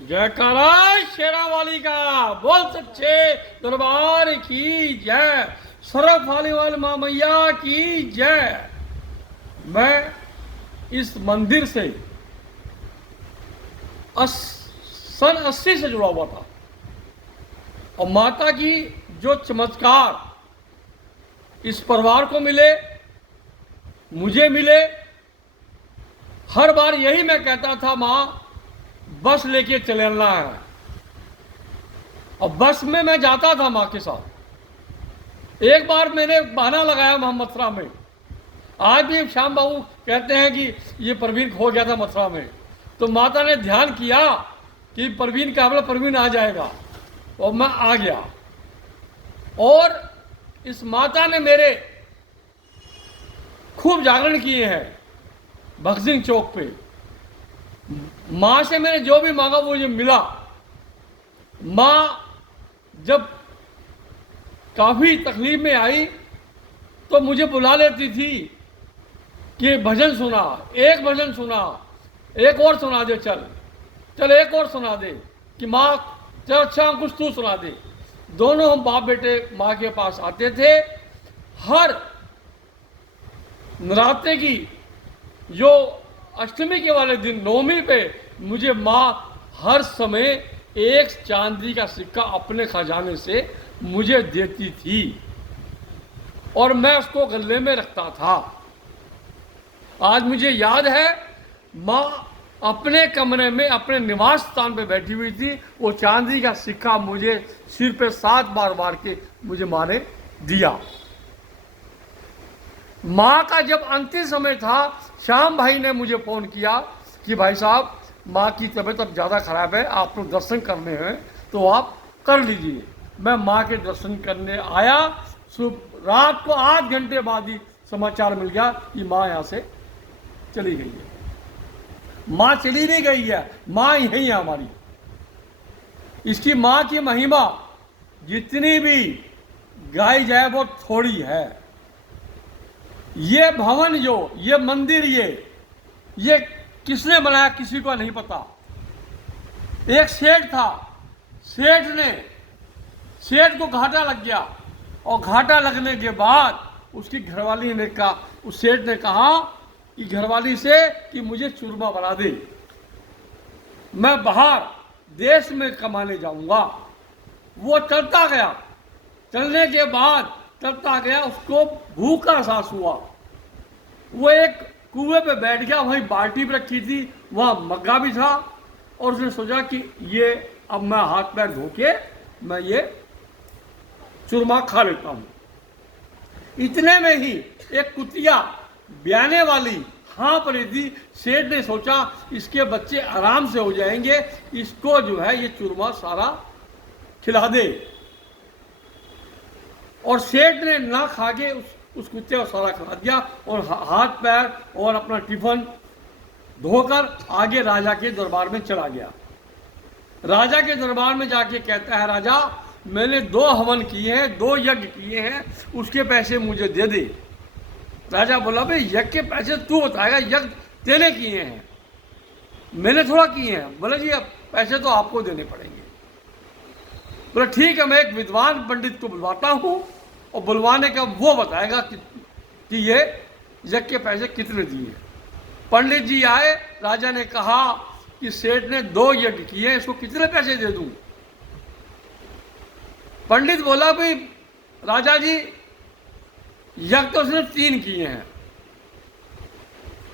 जयकारा शेरावाली का, बोल सच्चे दरबार की जय, सरफ वाली वाली माँ मैया की जय। मैं इस मंदिर से सन 80 से जुड़ा हुआ था और माता की जो चमत्कार इस परिवार को मिले, मुझे मिले, हर बार यही मैं कहता था, माँ बस लेके चलना है। और बस में मैं जाता था माँ के साथ। एक बार मैंने बहाना लगाया वहां मथुरा में। आज भी श्याम बाबू कहते हैं कि ये प्रवीण खो गया था मथुरा में, तो माता ने ध्यान किया कि प्रवीण का बोला प्रवीण आ जाएगा, और मैं आ गया। और इस माता ने मेरे खूब जागरण किए हैं भगत सिंह चौक पे। माँ से मैंने जो भी मांगा वो मुझे मिला। माँ जब काफी तकलीफ में आई तो मुझे बुला लेती थी कि भजन सुना, एक भजन सुना, एक और सुना दे, चल चल एक और सुना दे, कि माँ चल अच्छा कुछ तू सुना दे। दोनों हम बाप बेटे माँ के पास आते थे। हर नराते की जो अष्टमी के वाले दिन, नवमी पे, मुझे माँ हर समय एक चांदी का सिक्का अपने खजाने से मुझे देती थी और मैं उसको गले में रखता था। आज मुझे याद है, माँ अपने कमरे में अपने निवास स्थान पे बैठी हुई थी, वो चांदी का सिक्का मुझे सिर पे 7 बार मार के मुझे माँ ने दिया। माँ का जब अंतिम समय था, श्याम भाई ने मुझे फोन किया कि भाई साहब माँ की तबीयत अब ज़्यादा खराब है, आपको दर्शन करने हैं तो आप कर लीजिए। मैं माँ के दर्शन करने आया। रात को 8 घंटे बाद ही समाचार मिल गया कि माँ यहाँ से चली गई है। माँ चली नहीं गई है, माँ यही है हमारी। इसकी माँ की महिमा जितनी भी गाई जाए वो थोड़ी है। ये भवन जो, ये मंदिर, ये किसने बनाया किसी को नहीं पता। एक सेठ था, सेठ को घाटा लग गया और घाटा लगने के बाद उसकी घरवाली ने कहा, उस सेठ ने कहा कि घरवाली से कि मुझे चूरमा बना दे, मैं बाहर देश में कमाने जाऊंगा। वो चलता गया, चलने के बाद चलता गया, उसको भूख का एहसास हुआ। वो एक कुएं पे बैठ गया, वहीं बाल्टी भी रखी थी, वहां मग्गा भी था, और उसने सोचा कि ये अब मैं हाथ पैर धो के मैं ये चूरमा खा लेता हूं। इतने में ही एक कुतिया ब्याने वाली हाँफ रही थी। सेठ ने सोचा इसके बच्चे आराम से हो जाएंगे, इसको जो है ये चूरमा सारा खिला दे। और सेठ ने ना खा के उस कुत्ते को सारा खिला दिया और हाथ पैर और अपना टिफिन धोकर आगे राजा के दरबार में चला गया। राजा के दरबार में जाके कहता है, राजा मैंने 2 हवन किए हैं, 2 यज्ञ किए हैं, उसके पैसे मुझे दे दे। राजा बोला, भाई यज्ञ के पैसे तू बताएगा, यज्ञ तेने किए हैं, मैंने थोड़ा किए हैं। बोले जी अब पैसे तो आपको देने पड़ेंगे। बोले ठीक है, मैं एक विद्वान पंडित को बुलवाता हूँ और बुलवाने का वो बताएगा कि ये यज्ञ के पैसे कितने दिए। पंडित जी आए, राजा ने कहा कि सेठ ने 2 यज्ञ किए, इसको कितने पैसे दे दूं। पंडित बोला, भाई राजा जी यज्ञ तो सिर्फ 3 किए हैं।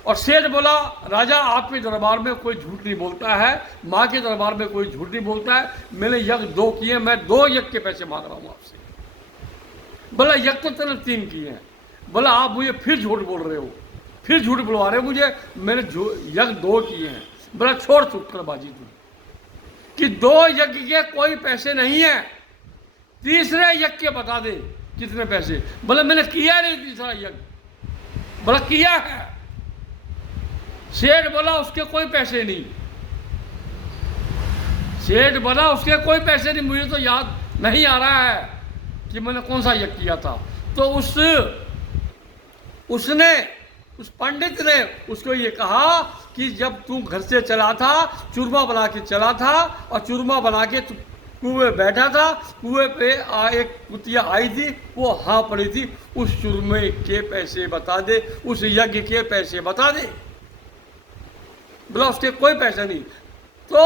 और सेठ बोला, राजा आपके दरबार में कोई झूठ नहीं बोलता है, माँ के दरबार में कोई झूठ नहीं बोलता है, मैंने यज्ञ 2 किए, मैं 2 यज्ञ के पैसे मांग रहा हूँ आपसे। बोला यज्ञ तो तेने 3 किए हैं। बोला आप मुझे फिर झूठ बोल रहे हो, फिर झूठ बुलवा रहे हो मुझे, मैंने यज्ञ 2 किए हैं। बोला छोड़ चुप कर बाजी तू, कि 2 यज्ञ के कोई पैसे नहीं है, तीसरे यज्ञ के बता दे कितने पैसे। बोला मैंने किया नहीं तीसरा यज्ञ। बोला किया है। सेठ बोला उसके कोई पैसे नहीं। सेठ बोला उसके कोई पैसे नहीं, मुझे तो याद नहीं आ रहा है कि मैंने कौन सा यज्ञ किया था। तो उस पंडित ने उसको ये कहा कि जब तू घर से चला था, चूरमा बना के चला था, और चूरमा बना के कुएं बैठा था, कुएं पे एक कुतिया आई थी, वो हाँ पड़ी थी, उस चूरमे के पैसे बता दे, उस यज्ञ के पैसे बता दे। बोला उसके कोई पैसे नहीं। तो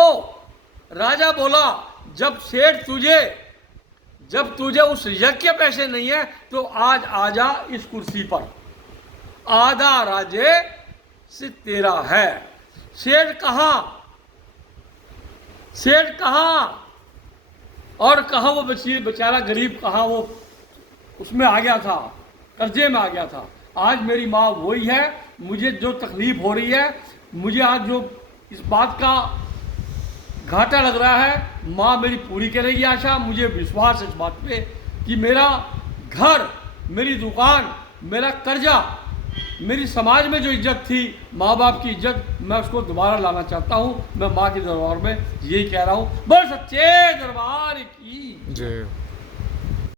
राजा बोला जब सेठ जब तुझे उस यज्ञ के पैसे नहीं है तो आज आजा इस कुर्सी पर, आधा राज्य से तेरा है। सेठ कहाँ और कहाँ वो बेचारा गरीब, कहाँ वो उसमें आ गया था, कर्जे में आ गया था। आज मेरी माँ वही है। मुझे जो तकलीफ हो रही है, मुझे आज जो इस बात का घाटा लग रहा है, माँ मेरी पूरी करेगी आशा। मुझे विश्वास है इस बात पे कि मेरा घर, मेरी दुकान, मेरा कर्जा, मेरी समाज में जो इज्जत थी, माँ बाप की इज्जत, मैं उसको दोबारा लाना चाहता हूँ। मैं माँ के दरबार में यही कह रहा हूँ। बोल सच्चे दरबार की जय।